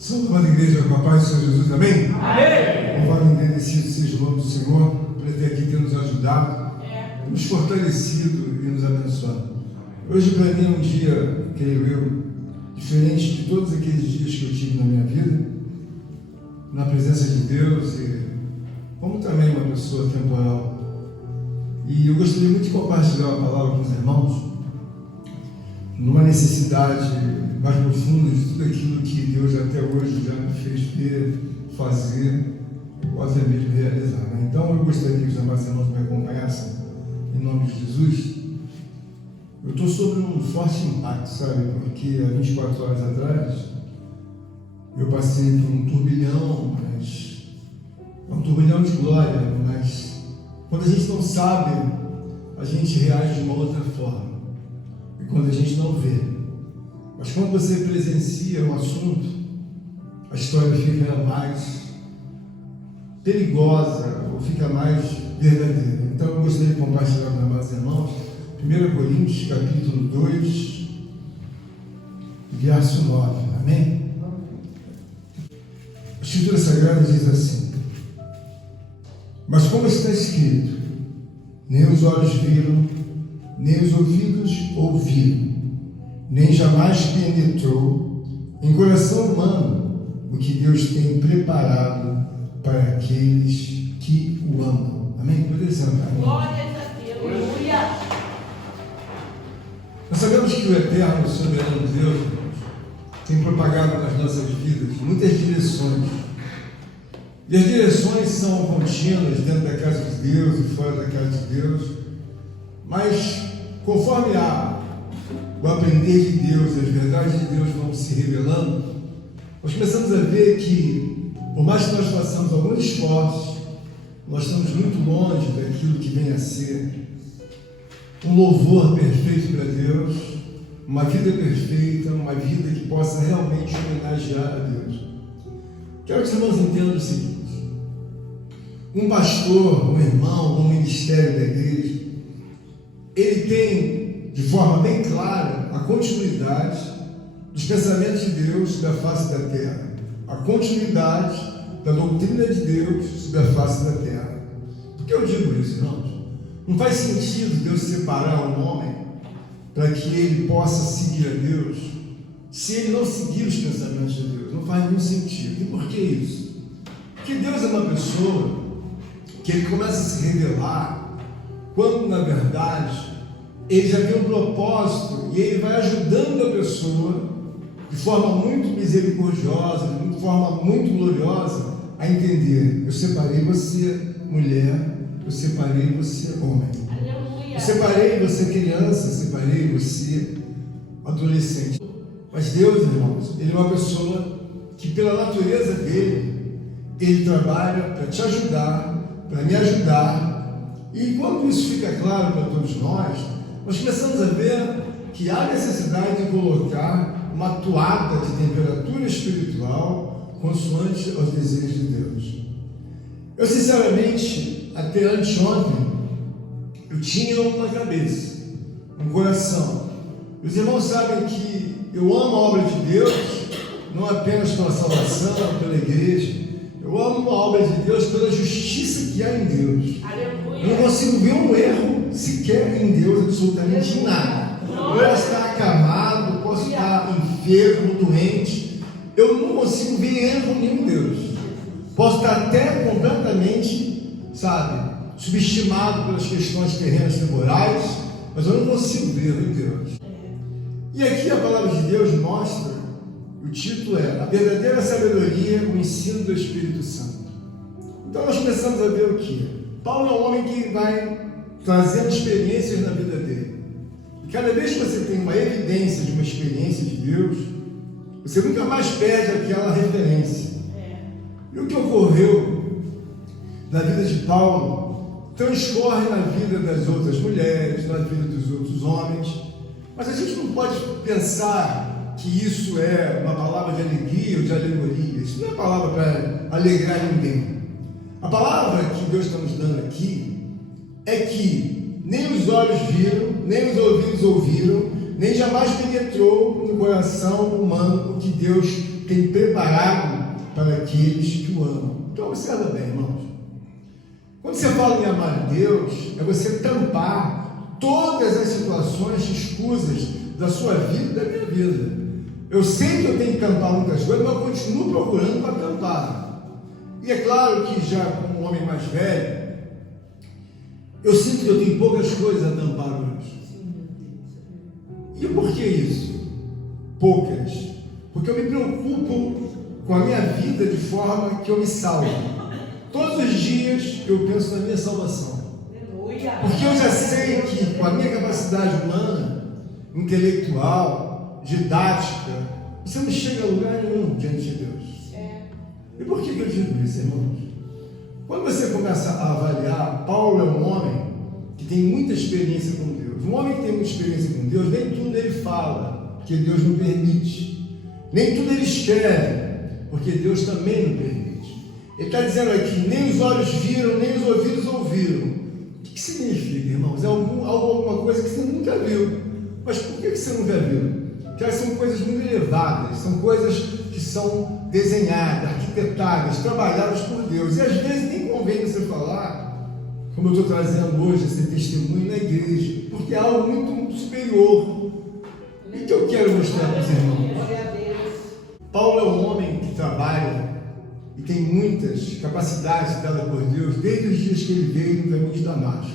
Santa Amada Igreja, com a paz do Senhor Jesus, amém? Amém! Louvado e engrandecido seja o nome do Senhor, por Ele ter aqui ter nos ajudado, nos fortalecido e nos abençoado. Hoje, para mim, é um dia, creio eu, diferente de todos aqueles dias que eu tive na minha vida, na presença de Deus e como também uma pessoa temporal. E eu gostaria muito de compartilhar uma palavra com os irmãos, numa necessidade mais profunda de tudo aquilo que Deus até hoje já me fez ver, fazer, ou até mesmo realizar. Então eu gostaria que os amados irmãos me acompanhassem, em nome de Jesus. Eu estou sob um forte impacto, sabe? Porque há 24 horas atrás eu passei por um turbilhão, mas um turbilhão de glória, mas quando a gente não sabe, a gente reage de uma outra forma. E quando a gente não vê, mas quando você presencia um assunto, a história fica mais perigosa ou fica mais verdadeira. Então eu gostaria de compartilhar com os amados irmãos 1 Coríntios, capítulo 2, verso 9. Amém? A Escritura Sagrada diz assim: mas como está escrito, nem os olhos viram, nem os ouvidos ouviram, nem jamais penetrou em coração humano o que Deus tem preparado para aqueles que o amam. Amém? Poderia sentar. Glória a Deus. Aleluia. Nós sabemos que o eterno, soberano Deus, irmãos, tem propagado nas nossas vidas muitas direções. E as direções são contínuas dentro da casa de Deus e fora da casa de Deus. Mas conforme o aprender de Deus e as verdades de Deus vão se revelando, nós começamos a ver que, por mais que nós façamos alguns esforços, nós estamos muito longe daquilo que vem a ser um louvor perfeito para Deus, uma vida perfeita, uma vida que possa realmente homenagear a Deus. Quero que os irmãos entendam o seguinte: um pastor, um irmão, um ministério da igreja, ele tem, de forma bem clara, a continuidade dos pensamentos de Deus sobre a face da terra, a continuidade da doutrina de Deus sobre a face da terra. Por que eu digo isso, irmãos? Não faz sentido Deus separar um homem para que ele possa seguir a Deus, se ele não seguir os pensamentos de Deus. Não faz nenhum sentido. E por que isso? Porque Deus é uma pessoa que ele começa a se revelar quando, na verdade, ele já tem um propósito e ele vai ajudando a pessoa de forma muito misericordiosa, de forma muito gloriosa, a entender: eu separei você, mulher, eu separei você, homem. Aleluia. Eu separei você, criança, eu separei você, adolescente. Mas Deus, irmãos, ele é uma pessoa que, pela natureza dele, ele trabalha para te ajudar, para me ajudar. E quando isso fica claro para todos nós começamos a ver que há necessidade de colocar uma toada de temperatura espiritual consoante aos desejos de Deus. Eu, sinceramente, até anteontem, eu tinha uma cabeça, um coração. Os irmãos sabem que eu amo a obra de Deus, não apenas pela salvação, pela igreja. Eu amo a obra de Deus pela justiça que há em Deus. Aleluia. Eu não consigo ver um erro sequer em Deus, absolutamente em nada. Eu posso estar acamado, posso estar enfermo, doente. Eu não consigo ver erro nenhum em Deus. Posso estar até completamente, subestimado pelas questões terrenas temporais, mas eu não consigo ver erro em Deus. E aqui a palavra de Deus mostra, o título é: a verdadeira sabedoria, o ensino do Espírito Santo. Então nós começamos a ver o que? Paulo é um homem que vai trazendo experiências na vida dele. E cada vez que você tem uma evidência de uma experiência de Deus, você nunca mais perde aquela referência. E o que ocorreu na vida de Paulo transcorre na vida das outras mulheres, na vida dos outros homens. Mas a gente não pode pensar que isso é uma palavra de alegria ou de alegoria. Isso não é palavra para alegrar ninguém. A palavra que Deus está nos dando aqui é que nem os olhos viram, nem os ouvidos ouviram, nem jamais penetrou no coração humano o que Deus tem preparado para aqueles que o amam. Então observa bem, irmãos. Quando você fala em amar a Deus, é você tampar todas as situações escusas da sua vida e da minha vida. Eu sei que eu tenho que tampar muitas coisas, mas eu continuo procurando para tampar. E é claro que já como um homem mais velho, eu sinto que eu tenho poucas coisas a tampar hoje. E por que isso? Poucas. Porque eu me preocupo com a minha vida de forma que eu me salvo. Todos os dias eu penso na minha salvação. Aleluia. Porque eu já sei que com a minha capacidade humana, intelectual, didática, você não chega a lugar nenhum diante de Deus. E por que eu digo isso, irmãos? Quando você começa a avaliar, Paulo é um homem que tem muita experiência com Deus. Um homem que tem muita experiência com Deus, nem tudo ele fala, porque Deus não permite. Nem tudo ele escreve, porque Deus também não permite. Ele está dizendo aqui, nem os olhos viram, nem os ouvidos ouviram. O que significa, irmãos? É alguma coisa que você nunca viu. Mas por que você nunca viu? Porque elas são coisas muito elevadas, são coisas que são desenhadas, arquitetadas, trabalhadas por Deus. E às vezes nem convém você falar, como eu estou trazendo hoje esse testemunho na igreja, porque é algo muito superior. E que eu quero mostrar para os irmãos? Paulo é um homem que trabalha e tem muitas capacidades dadas por Deus desde os dias que ele veio no caminho de Damasco.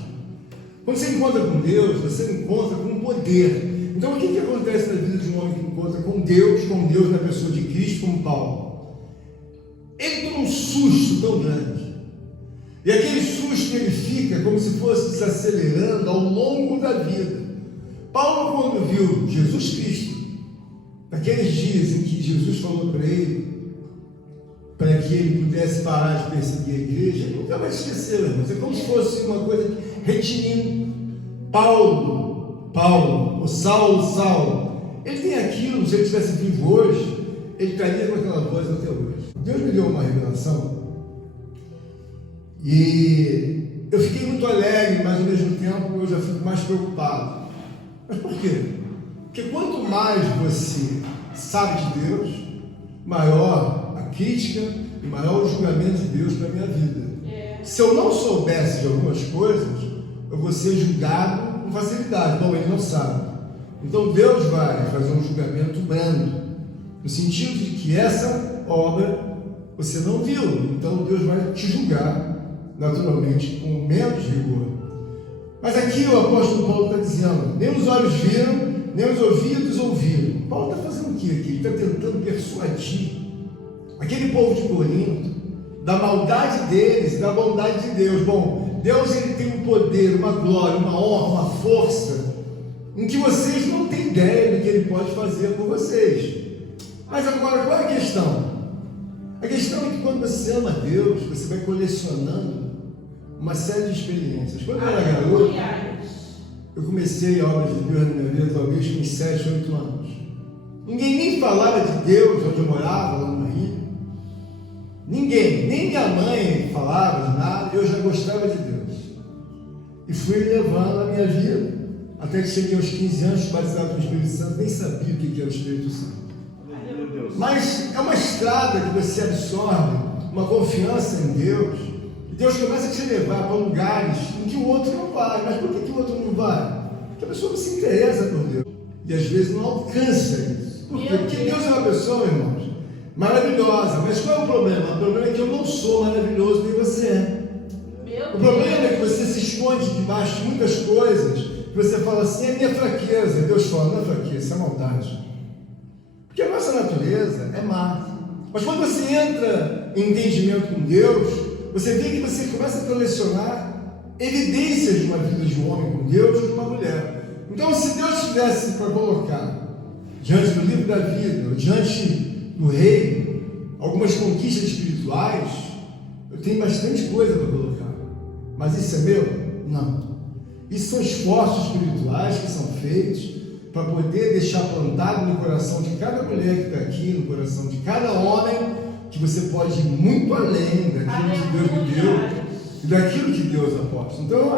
Quando você encontra com Deus, você encontra com poder. Então o que acontece na vida de um homem que encontra com Deus na pessoa de Cristo, como Paulo? Ele toma um susto tão grande. E aquele susto ele fica como se fosse desacelerando ao longo da vida. Paulo, quando viu Jesus Cristo, naqueles dias em que Jesus falou para ele, para que ele pudesse parar de perseguir a igreja, ele nunca vai esquecer, irmãos. É como se fosse uma coisa retinindo. Paulo, ou Saulo, ele tem aquilo, se ele estivesse vivo hoje, ele estaria com aquela voz até hoje. Deus me deu uma revelação e eu fiquei muito alegre, mas ao mesmo tempo eu já fico mais preocupado. Mas por quê? Porque quanto mais você sabe de Deus, maior a crítica e maior o julgamento de Deus para a minha vida. Se eu não soubesse de algumas coisas, eu vou ser julgado com facilidade. Bom, ele não sabe. Então Deus vai fazer um julgamento brando, no sentido de que essa obra você não viu. Então Deus vai te julgar naturalmente com menos rigor. Mas aqui o apóstolo Paulo está dizendo, nem os olhos viram, nem os ouvidos ouviram. Paulo está fazendo o que aqui? Ele está tentando persuadir aquele povo de Corinto da maldade deles e da bondade de Deus. Bom, Deus ele tem um poder, uma glória, uma honra, uma força em que vocês não têm ideia do que ele pode fazer por vocês. Mas agora, qual é a questão? A questão é que quando você ama Deus, você vai colecionando uma série de experiências. Quando eu era garoto, eu comecei a obra de Deus na minha vida, talvez com 7, 8 anos. Ninguém nem falava de Deus onde eu morava, lá no Rio. Ninguém, nem minha mãe falava de nada, eu já gostava de Deus. E fui levando a minha vida, até que cheguei aos 15 anos, batizado com o Espírito Santo, nem sabia o que era o Espírito Santo. Mas é uma estrada que você absorve, uma confiança em Deus, e Deus começa a te levar para lugares em que o outro não vai. Mas por que o outro não vai? Porque a pessoa não se interessa por Deus, e às vezes não alcança isso. Por quê? Porque Deus é uma pessoa, irmãos, maravilhosa. Mas qual é o problema? O problema é que eu não sou maravilhoso, nem você é. O problema é que você se esconde debaixo de muitas coisas, que você fala assim, é minha fraqueza. Deus fala, não é fraqueza, isso é maldade. Porque a nossa natureza é má. Mas quando você entra em entendimento com Deus, você vê que você começa a colecionar evidências de uma vida de um homem com Deus e de uma mulher. Então, se Deus tivesse para colocar diante do livro da vida, ou diante do reino, algumas conquistas espirituais, eu tenho bastante coisa para colocar. Mas isso é meu? Não. Isso são esforços espirituais que são feitos para poder deixar plantado no coração de cada mulher que está aqui, no coração de cada homem, que você pode ir muito além daquilo que Deus me deu e daquilo que Deus aposta. Então,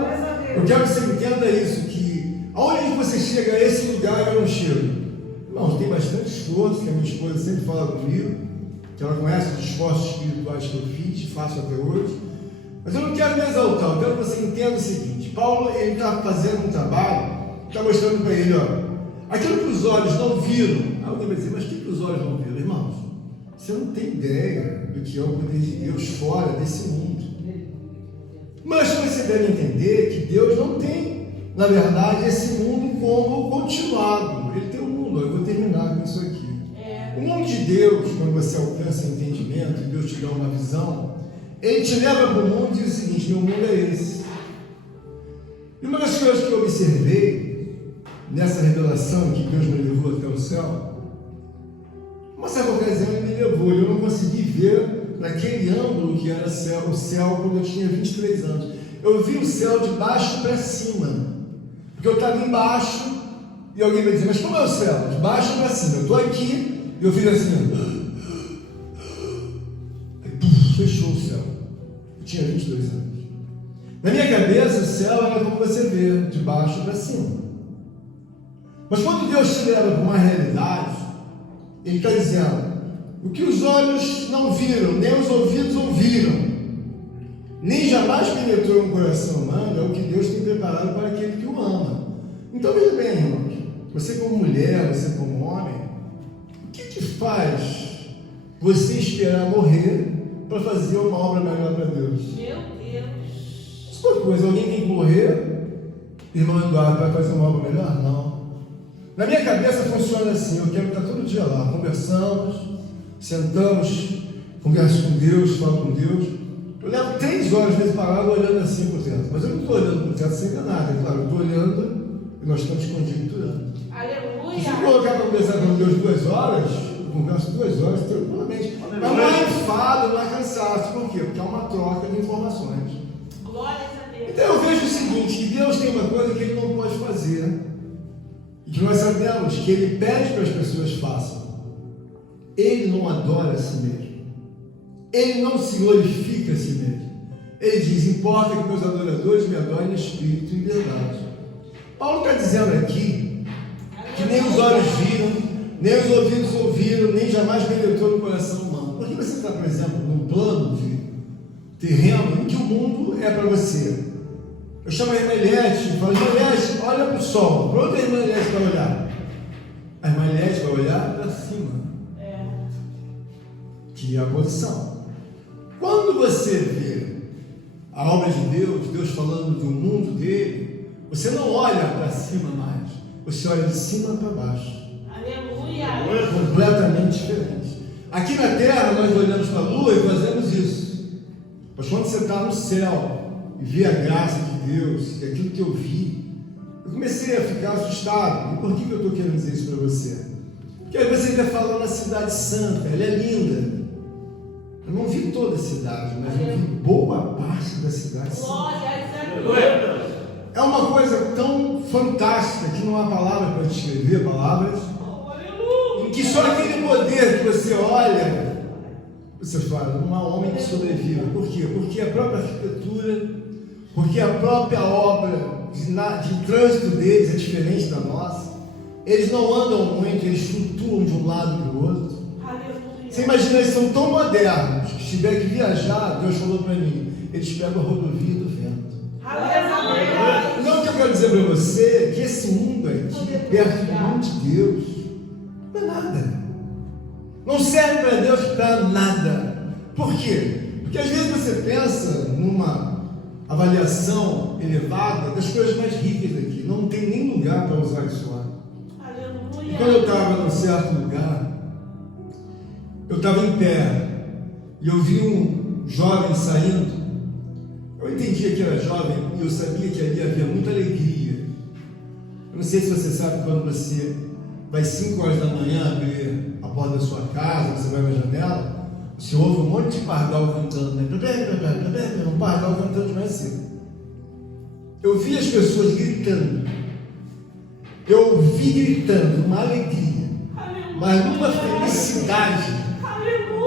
eu quero que você entenda isso, que aonde você chega a esse lugar, eu não chego. Irmãos, tem bastante esforço, que a minha esposa sempre fala comigo, que ela conhece os esforços espirituais que eu fiz e faço até hoje. Mas eu não quero me exaltar, eu quero que você entenda o seguinte: Paulo está fazendo um trabalho, está mostrando para ele, aquilo que os olhos não viram. Alguém vai dizer, mas o que os olhos não viram? Irmãos, você não tem ideia do que é o poder de Deus fora desse mundo. Mas você deve entender que Deus não tem, na verdade, esse mundo como continuado. Ele tem um mundo, eu vou terminar com isso aqui. O mundo de Deus, quando você alcança entendimento, e Deus te dá uma visão, Ele te leva para o mundo e diz o seguinte: meu mundo é esse. E uma das coisas que eu observei nessa revelação que Deus me levou até o céu, uma certa ocasião Ele me levou e eu não consegui ver naquele ângulo que era o céu quando eu tinha 23 anos. Eu vi o céu de baixo para cima, porque eu estava embaixo e alguém vai dizer, mas como é o céu? De baixo para cima. Eu estou aqui e eu fiz assim, aí fechou o céu. Eu tinha 22 anos. Na minha cabeça o céu era como você vê, de baixo para cima. Mas quando Deus te leva para uma realidade, Ele está dizendo: o que os olhos não viram, nem os ouvidos ouviram, nem jamais penetrou no coração humano, é o que Deus tem preparado para aquele que o ama. Então veja bem, irmãos, você como mulher, você como homem, o que te faz você esperar morrer para fazer uma obra melhor para Deus? Meu Deus. Só uma coisa, alguém tem que morrer, irmão Eduardo, vai fazer uma obra melhor? Não. Na minha cabeça funciona assim: eu quero estar todo dia lá, conversamos, sentamos, converso com Deus, falo com Deus. Eu levo 3 horas vezes parado olhando assim para o teto, mas eu não estou olhando para o teto sem ver nada, é claro, eu estou olhando e nós estamos conjecturando. Aleluia. Se eu colocar para conversar com Deus 2 horas, eu converso 2 horas tranquilamente. Mas não é enfado, não é cansaço. Por quê? Porque é uma troca de informações. Glórias a Deus. Então eu vejo o seguinte: que Deus tem uma coisa que Ele não pode fazer, e que nós sabemos que Ele pede para as pessoas façam. Ele não adora a si mesmo. Ele não se glorifica a si mesmo. Ele diz: importa que meus adoradores me adorem em espírito e em verdade. Paulo está dizendo aqui que nem os olhos viram, nem os ouvidos ouviram, nem jamais penetrou no coração humano. Por que você está, por exemplo, num plano de terreno em que o mundo é para você? Eu chamo a irmã Eliette e falo: irmã Eliette, olha para o sol. Para onde a irmã Eliette vai olhar? A irmã Eliette vai olhar para cima, que é a posição. Quando você vê a obra de Deus, Deus falando do mundo dele, você não olha para cima mais, você olha de cima para baixo. Aleluia. É completamente diferente. Aqui na terra nós olhamos para a lua e fazemos isso, mas quando você está no céu e vê a graça de Deus e aquilo que eu vi, eu comecei a ficar assustado. E por que eu estou querendo dizer isso para você? Porque aí você vai falar na cidade santa, ela é linda. Eu não vi toda a cidade, mas eu vi boa parte da cidade santa. Glórias a Deus. É uma coisa tão fantástica que não há palavras para descrever, palavras, em que só aquele poder que você olha, você fala: não há homem que sobreviva. Por quê? Porque a própria arquitetura, porque a própria obra de trânsito deles é diferente da nossa. Eles não andam muito, eles flutuam de um lado para o outro. Você imagina, eles são tão modernos que, se tiver que viajar, Deus falou para mim, eles pegam a rodovia do vento. Aleluia. Então o que eu quero dizer para você é que esse mundo aqui, perto do mundo de Deus, não é nada. Não serve para Deus para nada. Por quê? Porque às vezes você pensa numa avaliação elevada das coisas mais ricas daqui. Não tem nem lugar para usar isso lá. Aleluia. E quando eu estava num certo lugar, eu estava em pé e eu vi um jovem saindo. Eu entendia que era jovem e eu sabia que ali havia muita alegria. Eu não sei se você sabe, quando você vai 5 horas da manhã abrir a porta da sua casa, você vai na janela, você ouve um monte de pardal cantando, né? Um pardal cantando de mais cedo. Eu vi as pessoas gritando. Eu vi gritando, uma alegria, mas numa felicidade.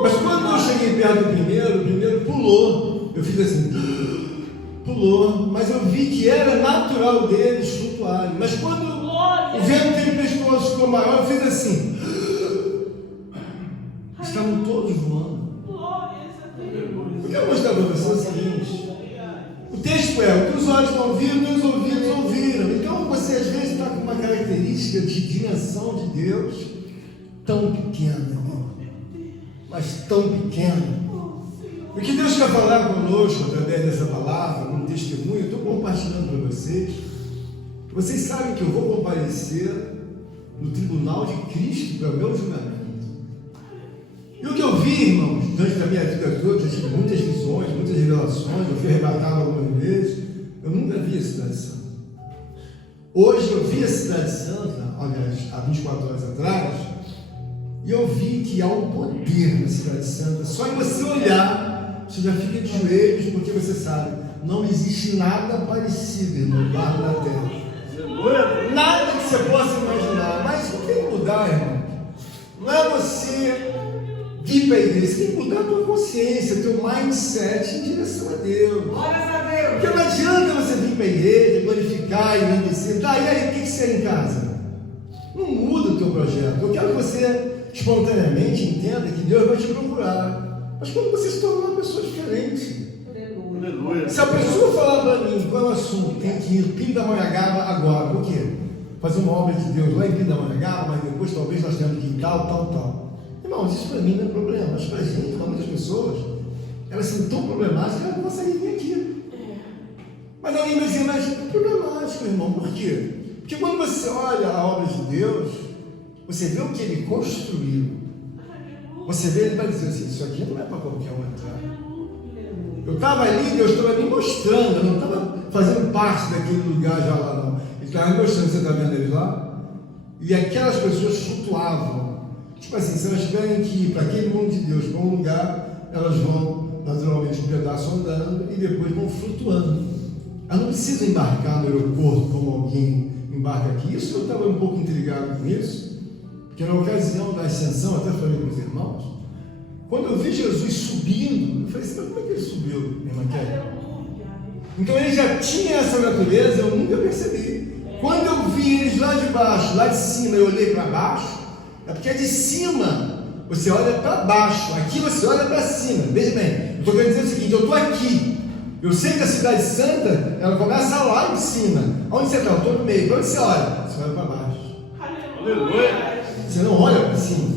Mas quando eu cheguei perto do primeiro, o primeiro pulou. Eu fiz assim, pulou, mas eu vi que era natural deles flutuarem. Mas quando o vento tempestuoso ficou maior, eu fiz assim. Estavam todos voando. ouviram, nem os ouvidos ouviram. Então você às vezes está com uma característica de dimensão de Deus tão pequena, irmão. Mas tão pequena. O que Deus quer falar conosco através dessa palavra, um testemunho, eu estou compartilhando para vocês. Vocês sabem que eu vou comparecer no tribunal de Cristo para o meu julgamento. E o que eu vi, irmãos, durante a minha vida toda, eu tive muitas visões, muitas revelações, eu fui arrebatado algumas vezes, eu nunca vi a Cidade Santa. Hoje eu vi a Cidade Santa, aliás, há 24 horas atrás, e eu vi que há um poder na Cidade Santa. Só em você olhar, você já fica de joelhos, porque você sabe, não existe nada parecido, irmão, lá na terra. Nada que você possa imaginar. Mas o que tem que mudar, irmão? Não é você vir para a igreja, você tem que mudar a tua consciência, teu mindset em direção a Deus. Porque não adianta você vir para a igreja, glorificar e agradecer. Tá, e aí, o que você é em casa? Não muda o teu projeto. Eu quero que você espontaneamente entenda que Deus vai te procurar. Mas quando você se tornar uma pessoa diferente. Se a pessoa falar para mim qual é o assunto, tem que ir em Pindamonhangaba agora, por quê? Fazer uma obra de Deus lá em Pindamonhangaba, mas depois talvez nós tenhamos que ir tal. Irmãos, isso para mim não é problema, mas para a gente, para muitas pessoas, elas são tão problemáticas que elas não conseguem vir aqui. Mas alguém vai dizer, mas é problemático, irmão, por quê? Porque quando você olha a obra de Deus, você vê o que Ele construiu, você vê, Ele vai dizer assim, isso aqui não é para qualquer um entrar. Eu estava ali, Deus estava me mostrando, eu não estava fazendo parte daquele lugar já lá não. Ele estava me mostrando, você está vendo eles lá? E aquelas pessoas flutuavam. Tipo assim, se elas tiverem que ir para aquele mundo de Deus, para um lugar, elas vão naturalmente um pedaço andando e depois vão flutuando. Elas não precisam embarcar no aeroporto como alguém embarca aqui. Isso eu estava um pouco intrigado com isso, porque na ocasião da ascensão, até falei com os irmãos, quando eu vi Jesus subindo, eu falei assim, mas como é que ele subiu, irmã Kelly? Então ele já tinha essa natureza, eu nunca percebi. Quando eu vi eles lá de baixo, lá de cima, eu olhei para baixo, é porque de cima você olha para baixo, aqui você olha para cima. Veja bem, eu estou querendo dizer o seguinte, eu estou aqui, eu sei que a Cidade Santa, ela começa lá de cima. Onde você está? Eu estou no meio. Para onde você olha? Você olha para baixo. Aleluia. Você não olha para cima.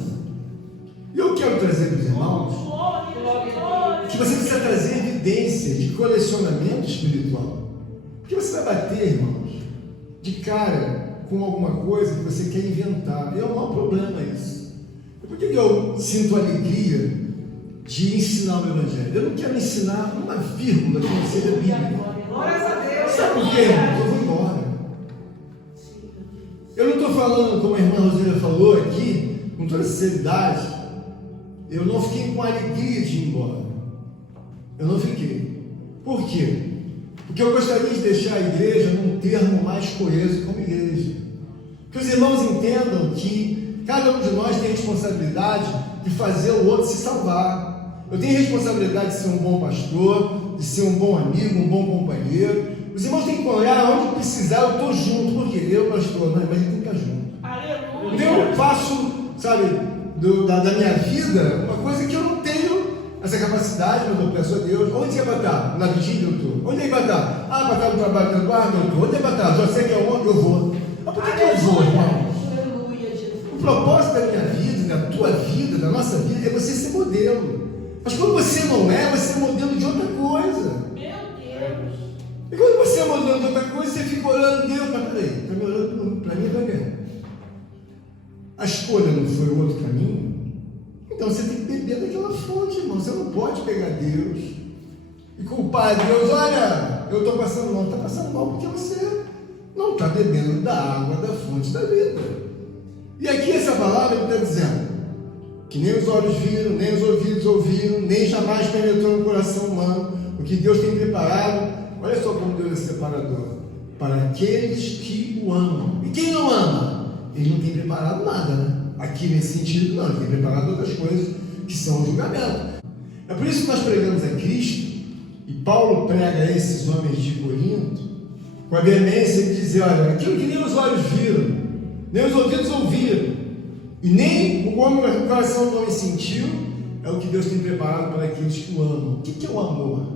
E eu quero trazer para os irmãos que você precisa trazer evidência de colecionamento espiritual. Porque você vai bater, irmãos, de cara com alguma coisa que você quer inventar. E é o maior problema isso. Por que eu sinto alegria de ensinar o Evangelho? Eu não quero ensinar uma vírgula que não seja bíblica. Sabe por quê, irmãos? Eu vou embora. Eu não estou falando, como a irmã Rosina falou aqui, com toda sinceridade, eu não fiquei com a alegria de ir embora. Eu não fiquei. Por quê? Porque eu gostaria de deixar a igreja num termo mais coeso como igreja. Que os irmãos entendam que cada um de nós tem a responsabilidade de fazer o outro se salvar. Eu tenho a responsabilidade de ser um bom pastor, de ser um bom amigo, um bom companheiro. Os irmãos têm que olhar onde precisar, eu estou junto, porque eu, pastor, não, mas ele tem que estar junto. Aleluia. Então eu faço, sabe, da minha vida, uma coisa que eu não tenho essa capacidade, mas eu peço a Deus. Onde você vai estar? Na vigília eu estou. Onde é que vai estar? Ah, vai estar no trabalho da guarda, eu estou. Onde é que vai estar? Já sei que é onde eu vou. Mas por que eu vou, irmão? O propósito da minha vida, da tua vida, da nossa vida, é você ser modelo. Mas quando você não é, você é modelo de outra coisa. Meu Deus. E quando você é modelo de outra coisa, você fica olhando, Deus, mas peraí, está me olhando para mim também. A escolha não foi o outro caminho, então você tem que beber daquela fonte, irmão. Você não pode pegar Deus e culpar Deus. Olha, eu estou passando mal. Está passando mal porque você não está bebendo da água da fonte da vida. E aqui essa palavra está dizendo que nem os olhos viram, nem os ouvidos ouviram, nem jamais penetrou no coração humano o que Deus tem preparado. Olha só como Deus é separador. Para aqueles que o amam. E quem não ama? Ele não tem preparado nada, né? Aqui nesse sentido, não. Ele tem preparado outras coisas que são o julgamento. É por isso que nós pregamos a Cristo, e Paulo prega a esses homens de Corinto, com a veemência de dizer, olha, aquilo que nem os olhos viram, nem os ouvidos ouviram, e nem o coração do homem sentiu, é o que Deus tem preparado para aqueles que o amam. O que é o amor?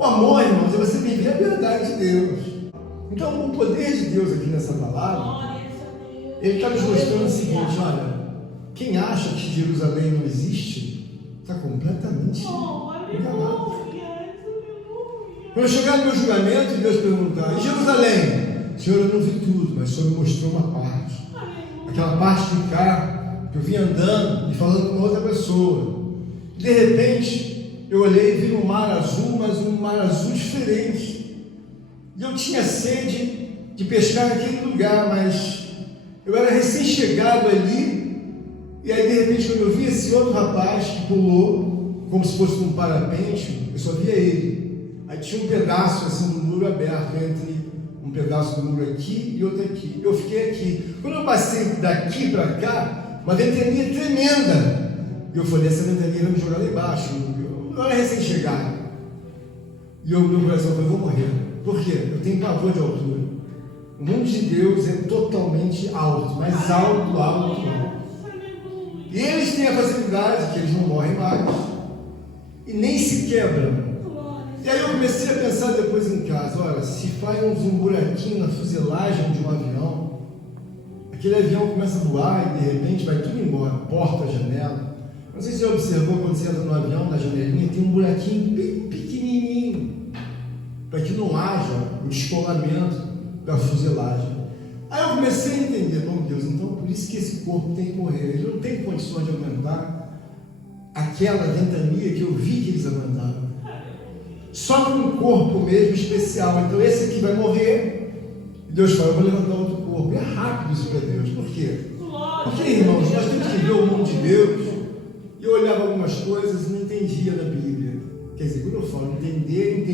O amor, irmãos, é você viver a verdade de Deus. Então, o poder de Deus aqui nessa palavra, ele está nos mostrando o seguinte: olha, quem acha que Jerusalém não existe, está completamente enganado. Quando chegar no meu julgamento, Deus perguntar: e Jerusalém? Senhor, eu não vi tudo, mas o Senhor me mostrou uma parte. Aquela parte de cá, que eu vim andando e falando com outra pessoa. De repente, eu olhei e vi um mar azul, mas um mar azul diferente. E eu tinha sede de pescar naquele lugar, mas eu era recém-chegado ali. E aí, de repente, quando eu vi esse outro rapaz que pulou, como se fosse um parapente, eu só via ele. Aí tinha um pedaço assim do muro aberto, entre um pedaço do muro aqui e outro aqui. Eu fiquei aqui. Quando eu passei daqui para cá, uma ventania tremenda. E eu falei: essa ventania vai me jogar lá embaixo. Eu era recém-chegado. E o meu coração falou: eu vou morrer. Por quê? Eu tenho pavor de altura. O mundo de Deus é totalmente alto, mas alto, alto. E eles têm a facilidade que eles não morrem mais e nem se quebram. E aí eu comecei a pensar depois em casa: olha, se faz um buraquinho na fuselagem de um avião, aquele avião começa a voar e de repente vai tudo embora, porta, janela. Não sei se você observou, quando você entra no avião, na janelinha, tem um buraquinho bem pequenininho, para que não haja o descolamento da fuselagem. Aí eu comecei a entender: bom Deus, então por isso que esse corpo tem que morrer. Ele não tem condições de aguentar aquela ventania que eu vi que eles aguentavam. Só com um corpo mesmo especial. Então esse aqui vai morrer. E Deus fala: eu vou levantar outro corpo. E é rápido isso para Deus. Por quê? Porque, irmãos, nós temos que ver o mundo de Deus. E eu olhava algumas coisas e não entendia na Bíblia. Quer dizer, quando eu falo entender.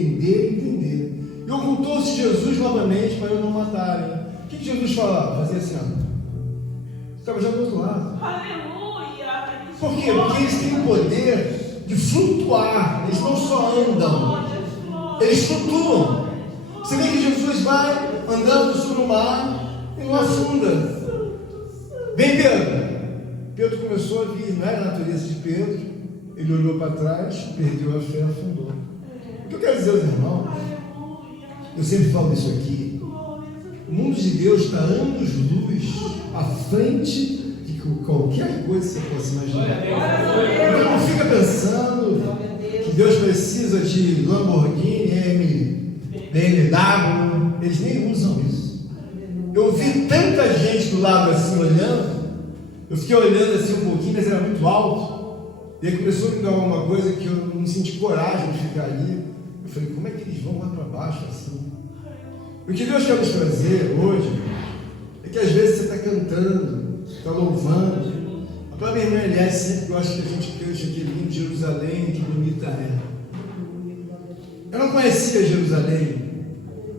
E ocultou-se Jesus novamente para eu não matarem. O que Jesus falava? Fazia assim, ó. Estava já do outro lado. Aleluia! Por quê? Porque eles têm o poder de flutuar. Eles não só andam, eles flutuam. Você vê que Jesus vai andando sobre o mar e não afunda. Vem Pedro. Pedro começou a vir, não era a natureza de Pedro. Ele olhou para trás, perdeu a fé, afundou. O que eu quero dizer aos irmãos, eu sempre falo isso aqui: o mundo de Deus está anos-luz à frente de qualquer coisa que você possa imaginar. Então não fica pensando que Deus precisa de Lamborghini, BMW. Eles nem usam isso. Eu vi tanta gente do lado assim olhando. Eu fiquei olhando assim um pouquinho, mas era muito alto. E aí começou a me dar alguma coisa que eu não senti coragem de ficar ali. Eu falei: como é que eles vão lá para baixo assim? O que Deus quer nos trazer hoje é que às vezes você está cantando, está louvando. A própria irmã Eliette sempre gosta que a gente cante aqui: lindo Jerusalém, que bonita é. Eu não conhecia Jerusalém,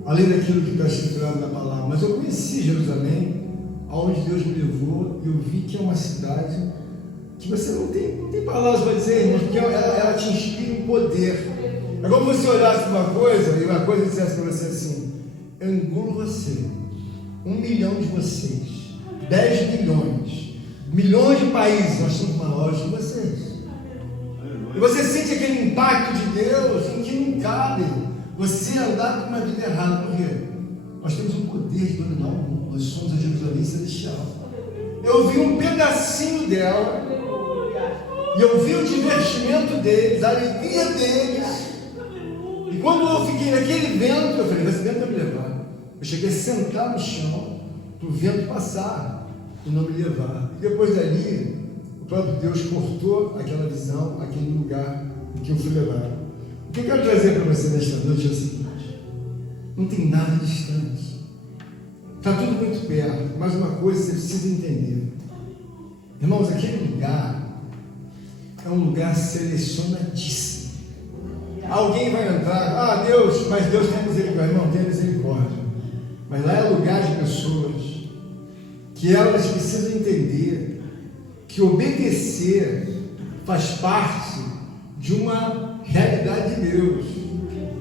além daquilo que está escrito na palavra, mas eu conheci Jerusalém, aonde Deus me levou, e eu vi que é uma cidade que você não tem palavras para dizer, irmão, porque ela te inspira um poder. É como se você olhasse uma coisa e uma coisa dissesse para você assim: eu engulo você, 1 milhão de vocês, 10 milhões de países, nós somos maiores que vocês. E você sente aquele impacto de Deus em que não cabe você andar com uma vida errada. Por quê? Nós temos o poder de dominar o mundo. Nós somos a Jerusalém celestial. Eu vi um pedacinho dela e eu vi o divertimento deles, a alegria deles. E quando eu fiquei naquele vento, eu falei: esse vento vai me levar. Eu cheguei a sentar no chão para o vento passar e não me levar. E depois dali, o próprio Deus cortou aquela visão, aquele lugar em que eu fui levado. O que eu quero trazer para você nesta noite é o seguinte: não tem nada distante. Está tudo muito perto, mas uma coisa você precisa entender. Irmãos, aquele lugar é um lugar selecionadíssimo. Alguém vai entrar: Deus, mas Deus tem misericórdia. Irmão, tem misericórdia. Mas lá é lugar de pessoas que elas precisam entender que obedecer faz parte de uma realidade de Deus.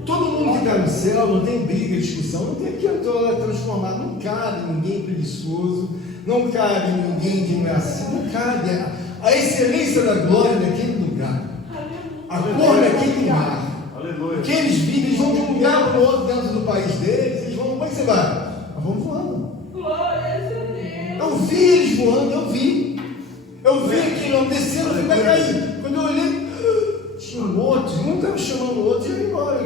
Todo mundo que está no céu não tem briga, discussão, não tem que transformar. Não cabe ninguém preguiçoso, não cabe ninguém que não é assim, não cabe a excelência da glória daquele lugar, a cor daquele mar. Aleluia. Que eles vivem, eles vão de um lugar para o outro dentro do país deles, eles vão, como é que você vai? Nós vamos voando. Glória a Deus. Eu vi eles voando, eu vi. Eu vi aquilo acontecendo, eu falei, vai cair. Quando eu olhei, tinha outros, um estava chamando o outro e ia embora.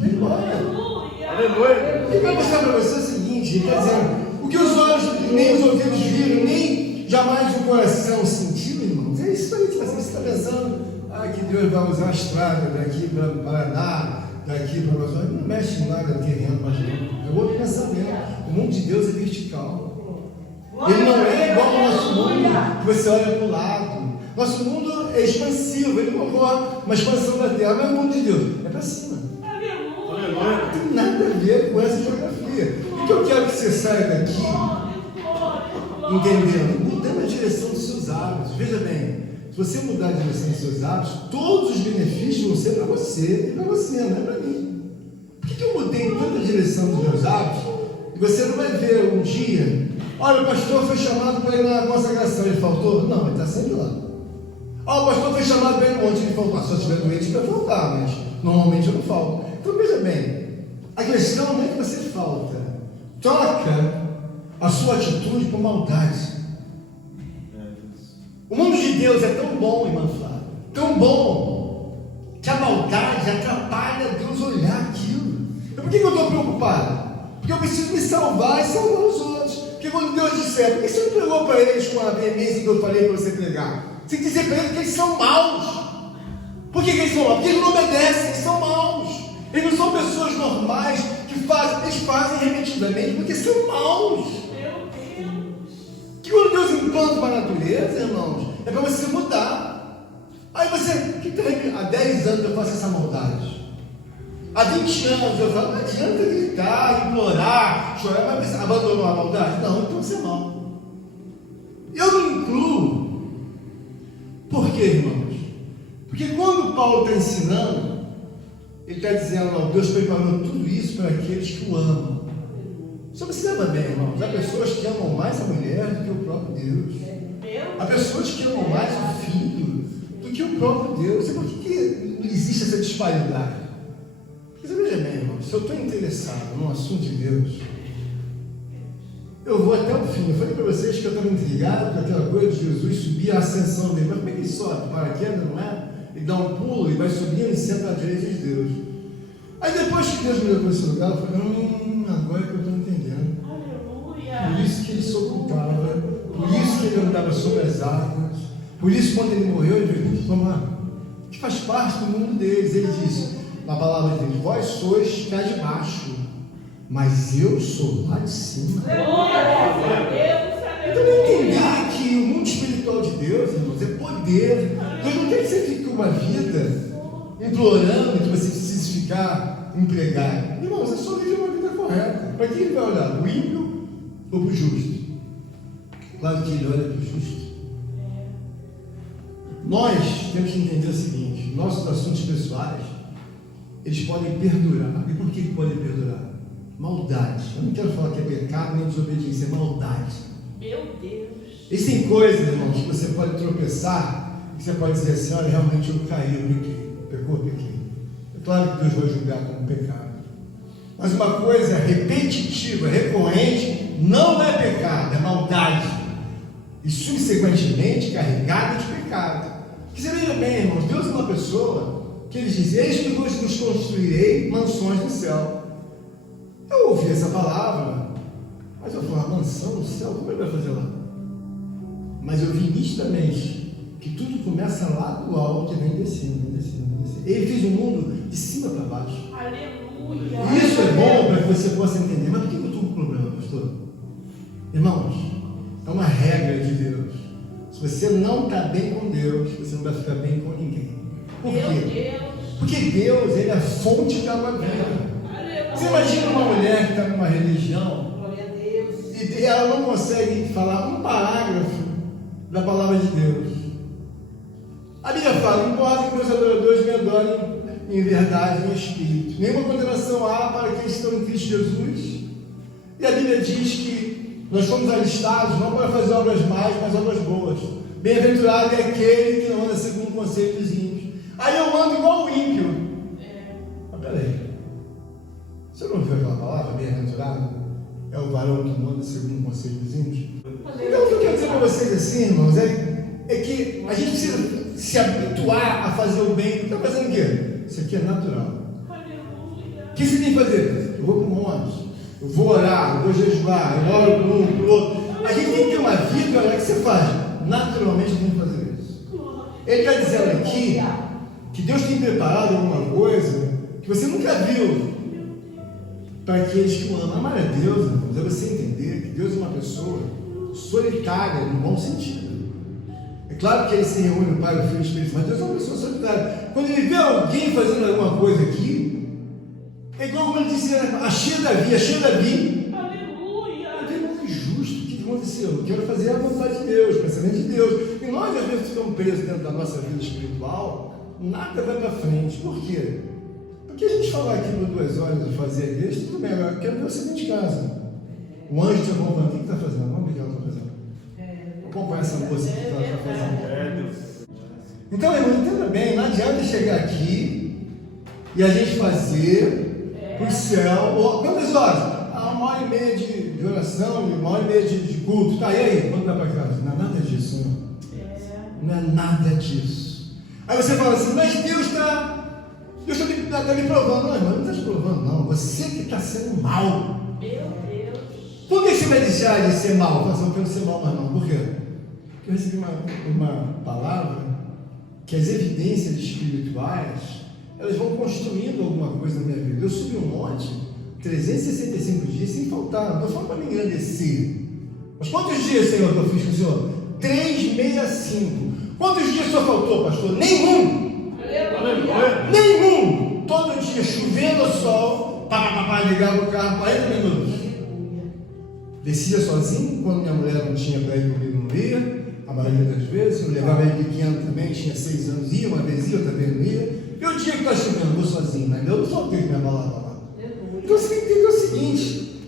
Vai embora. Aleluia. Aleluia. E para mostrar para você é o seguinte, ele está dizendo, o que os olhos nem os ouvidos viram, nem jamais o coração sentiu, irmãos, é isso aí, você está pensando, que Deus vai usar a estrada daqui para Paraná, daqui para Amazonas, não mexe em nada terreno, mas não. É outro pensamento. O mundo de Deus é vertical. Ele não é igual ao nosso mundo, que você olha para o lado. Nosso mundo é expansivo, ele concorre uma expansão da terra, mas o mundo de Deus é para cima. Aleluia. Não tem nada a ver com essa geografia. O que eu quero que você saia daqui entendendo? Mudando a direção dos seus hábitos. Veja bem, se você mudar a direção dos seus hábitos, todos os benefícios vão ser para você e para você, não é para mim. Por que eu mudei toda a direção dos meus hábitos? E você não vai ver um dia, olha, o pastor foi chamado para ir na consagração, ele faltou? Não, ele está sempre lá. O pastor foi chamado para ir onde ele faltou? Se eu estiver doente, vai faltar, mas normalmente eu não falto. Então veja bem, a questão não é que você falta, troca a sua atitude por maldade. O mundo de Deus é tão bom, irmã Flávia, tão bom, que a maldade atrapalha Deus olhar aquilo. E por que eu estou preocupado? Porque eu preciso me salvar e salvar os outros. Porque quando Deus disser, por que você não pregou para eles com a veemência que eu falei para você pregar? Você tem que dizer para eles que eles são maus. Por que eles são maus? Porque eles não obedecem, eles são maus. Eles não são pessoas normais que fazem, eles fazem repetidamente porque são maus. Meu Deus. Que quando Deus implanta para a natureza, irmãos, é para você mudar. Aí você, há 10 anos eu faço essa maldade. Há 20 anos eu falo, não adianta gritar, implorar, chorar, mas você abandonou a maldade? Não, então você é mau. Eu não incluo. Por quê, irmãos? Porque quando Paulo está ensinando, ele está dizendo, ó, Deus preparou tudo isso para aqueles que o amam. Só observa bem, irmãos, há pessoas que amam mais a mulher do que o próprio Deus. Há pessoas que amam mais o filho do que o próprio Deus. E por que não existe essa disparidade? Porque veja bem, irmãos, se eu estou interessado no assunto de Deus, eu vou até o fim. Eu falei para vocês que eu estava intrigado com aquela coisa de Jesus subir a ascensão dele. Mas como é que ele sobe? Paraquedas, não é? Ele dá um pulo e vai subindo e senta à direita de Deus. Aí depois que Deus me levou para esse lugar, eu falei, agora é que eu estou entendendo. Aleluia. Por isso que ele se ocupava, por isso que ele andava sobre as águas, por isso quando ele morreu, ele disse, que faz parte do mundo deles. Ele disse, na palavra dele, vós sois cá de baixo, mas eu sou lá de cima. Glória a Deus. Então eu entendi que o mundo espiritual de Deus, irmãos, é poder. Deus não quer que você fique com uma vida implorando que você precise ficar empregado. Irmãos, é só viver uma vida correta. Para quem ele vai olhar? O ímpio ou para o justo? Claro que ele olha para o justo. Nós temos que entender o seguinte: nossos assuntos pessoais, eles podem perdurar. E por que podem perdurar? Maldade. Eu não quero falar que é pecado nem desobediência, é maldade. Meu Deus. Existem coisas, irmãos, que você pode tropeçar e você pode dizer assim, olha, realmente eu caí, eu pequei. Pecou, pequei. É claro que Deus vai julgar como pecado. Mas uma coisa repetitiva, recorrente, não é pecado, é maldade. E subsequentemente carregada de pecado. Porque você veja bem, irmãos, Deus é uma pessoa que ele diz, eis que vos construirei mansões no céu. Eu ouvi essa palavra, mas eu falei, mansão no céu, como ele vai fazer lá? Mas eu vi nitidamente que tudo começa lá do alto e vem descendo, vem descendo, vem descendo. Ele fez o mundo de cima para baixo. Aleluia. E isso é bom para que você possa entender. Mas por que eu estou com problema, pastor? Irmãos, é uma regra de Deus. Se você não está bem com Deus, você não vai ficar bem com ninguém. Por Meu quê? Deus. Porque Deus, ele é a fonte da água viva. Aleluia. Você imagina uma mulher que está numa religião Glória a Deus. e ela não consegue falar um parágrafo da palavra de Deus. A Bíblia fala, importa que meus adoradores me adorem em verdade e em espírito. Nenhuma condenação há para quem estão em Cristo Jesus. E a Bíblia diz que nós fomos alistados não para fazer obras más, mas obras boas. Bem-aventurado é aquele que não anda segundo o conceito dos ímpios. Aí eu ando igual o ímpio. Mas peraí, você não ouviu aquela palavra, bem-aventurado? É o varão que não anda segundo o conselho dos ímpios. Então, o que eu quero dizer para vocês assim, irmãos, é que a gente precisa se habituar a fazer o bem. Está fazendo o quê? Isso aqui é natural. O que você tem que fazer? Eu vou para o monte, eu vou orar, eu vou jejuar, eu oro para um, para o outro. A gente tem que ter uma vida, olha, o que você faz? Naturalmente tem que fazer isso. Ele está dizendo aqui que Deus tem preparado alguma coisa que você nunca viu para aqueles que o amam. Amar a Deus, irmãos, é você entender que Deus é uma pessoa solitária, no bom sentido. É claro que ele se reúne, o Pai, o Filho e o Espírito, mas Deus é uma pessoa solitária. Quando ele vê alguém fazendo alguma coisa aqui, é igual como ele disse, achei Davi. Aleluia. Eu tenho muito justo. O que aconteceu? Eu quero fazer a vontade de Deus, o pensamento de Deus. E nós, às vezes, ficamos presos dentro da nossa vida espiritual, nada vai para frente. Por quê? Porque a gente falar aqui por 2 horas e fazer a igreja, tudo bem, agora eu quero ver você dentro de casa. O anjo te acompanha, o que está fazendo? Vamos ver o que ela está fazendo. Acompanha essa moça, o que ela está fazendo. Então, irmão, entenda bem, não adianta chegar aqui e a gente fazer para o céu. Quantas horas? 1h30 de oração, 1h30 de culto. Tá, e aí? Vamos dar para casa? Não é nada disso, senhor. Não é nada disso. Aí você fala assim, mas Deus está me provando. Não, irmão, não está te provando, não. Você que está sendo mal. Meu Deus. Por que você vai deixar de ser mal? Eu não quero ser mal mais não. Por quê? Porque eu recebi uma palavra que as evidências espirituais, elas vão construindo alguma coisa na minha vida. Eu subi um monte, 365 dias sem faltar. Não estou falando para me engrandecer. Mas quantos dias, Senhor, que eu fiz com o Senhor? 365. Quantos dias só faltou, pastor? Nenhum. Aleluia. Nenhum. Todo dia, chovendo o sol, ligava o carro 40 minutos. Descia sozinho, quando minha mulher não tinha para ir comigo, não ia, a maioria das vezes. Eu levava ele pequeno também, tinha 6 anos, ia, uma vez ia, outra vez não ia. E o dia que está chovendo, eu vou sozinho, mas eu não faltei que me abalava lá. Então você tem que entender o seguinte: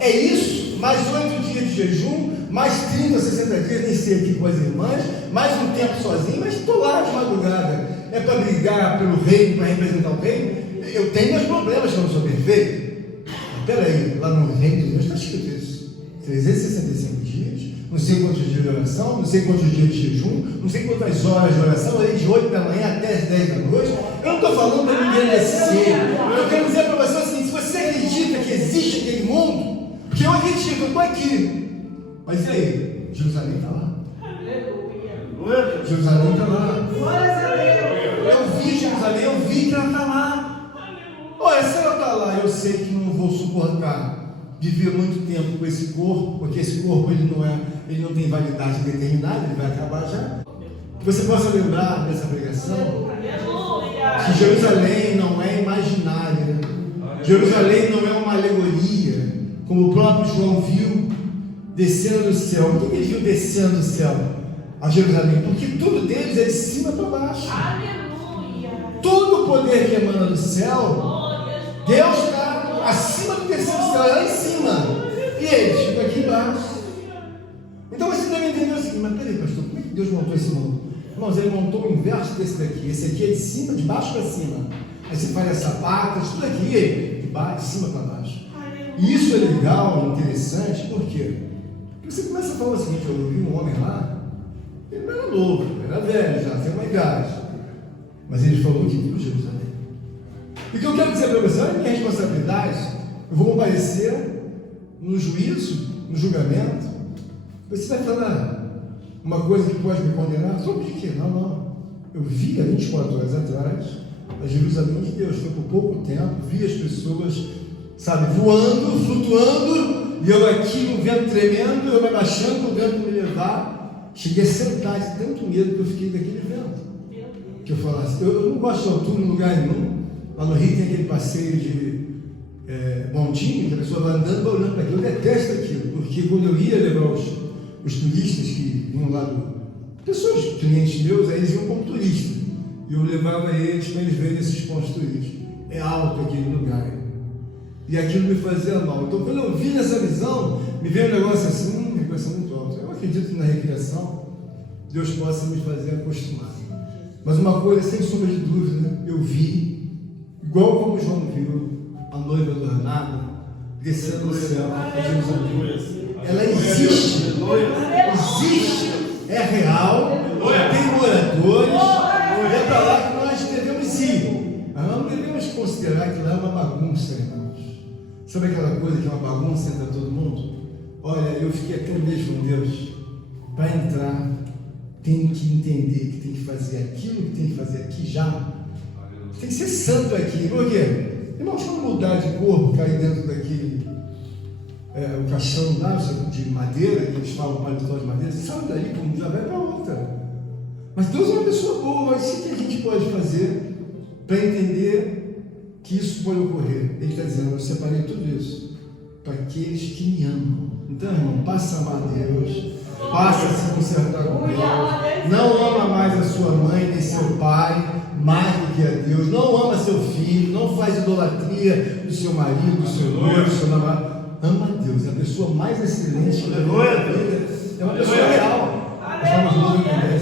é isso, mais 8 dias de jejum, mais 30, 60 dias, nem sei aqui com as irmãs, mais um tempo sozinho, mas estou lá de madrugada. É para brigar pelo reino, para representar o reino. Eu tenho meus problemas, que eu não sou perfeito. Mas peraí, lá no reino de Deus está escrito isso: 365 dias, não sei quantos dias de oração, não sei quantos dias de jejum, não sei quantas horas de oração, aí de 8 da manhã até as 10 da noite. Eu não estou falando para ninguém descer. Eu quero dizer para você assim: se você acredita que existe aquele mundo, porque eu acredito, eu estou aqui. Mas e aí? Jerusalém está lá. Aleluia. Jerusalém está lá. Glórias a Deus. Eu vi Jerusalém, eu vi que ela está lá. Olha, se ela está lá, eu sei que não vou suportar viver muito tempo com esse corpo, porque esse corpo ele não tem validade determinada, ele vai acabar já. Que você possa lembrar dessa pregação, Aleluia. que Jerusalém não é imaginária, Jerusalém não é uma alegoria, como o próprio João viu descendo do céu. O que ele viu descendo do céu? A Jerusalém, porque tudo deles é de cima para baixo. Aleluia. Todo o poder que emana do céu, Glórias. Deus está acima do terceiro céu, lá em cima, e eles ficam aqui embaixo. Então você deve entender o seguinte: mas peraí, pastor, como é que Deus montou esse mundo? Irmãos, ele montou o inverso desse daqui. Esse aqui é de cima, de baixo para cima. Aí você faz as sapatas, tudo aqui, de cima para baixo. E isso é legal, interessante, por quê? Porque você começa a falar o seguinte: eu vi um homem lá, ele não era novo, ele era velho já, tem uma idade, mas ele falou que viu Jerusalém. E o que eu quero dizer para você, olha a minha responsabilidade, eu vou comparecer no juízo, no julgamento. Você vai falar uma coisa que pode me condenar? Sobre o quê? Não. Eu vi há 24 horas atrás a Jerusalém de Deus, foi por pouco tempo, vi as pessoas, sabe, voando, flutuando, e eu aqui, um vento tremendo, eu me abaixando, o vento me levar. Cheguei a sentar de tanto medo que eu fiquei daquele vento. Que eu falasse, eu não gosto de altura em lugar nenhum. Lá no Rio tem aquele passeio de bondinho, que a pessoa vai andando, vai olhando para aquilo. Eu detesto aquilo, porque quando eu ia levar os turistas que vinham lá pessoas, clientes meus, aí eles iam como turista. E eu levava eles para eles verem esses pontos turísticos. É alto aquele lugar. E aquilo me fazia mal. Então, quando eu vi nessa visão, me veio um negócio assim, uma coisa muito alta. Eu acredito que na recreação, Deus possa me fazer acostumar. Mas uma coisa, sem sombra de dúvida, eu vi igual como João viu a noiva adornada descendo do céu para Jerusalém. Ela existe, é real, tem moradores, é para lá que nós devemos ir. Mas não devemos considerar que lá é uma bagunça, irmãos. Sabe aquela coisa que é uma bagunça entre todo mundo? Olha, eu fiquei até mesmo, Deus, para entrar, tem que entender que tem que fazer aquilo que tem que fazer aqui já. Tem que ser santo aqui. Por quê? Irmão, se eu mudar de corpo, cair dentro daquele o caixão lá de madeira, que eles falam paletó de madeira, você sai daí, como já vai para outra. Mas Deus é uma pessoa boa, mas o que a gente pode fazer para entender que isso pode ocorrer? Ele está dizendo, eu separei tudo isso para aqueles que me amam. Então, irmão, passa a amar a Deus, passa a se consertar com Deus, não ama mais a sua mãe nem seu pai, mais do que a Deus, não ama seu filho, não faz idolatria do seu marido, do seu noivo, do seu namorado. Ama a Deus, é a pessoa mais excelente da vida, é uma pessoa real. Nós vamos louvar e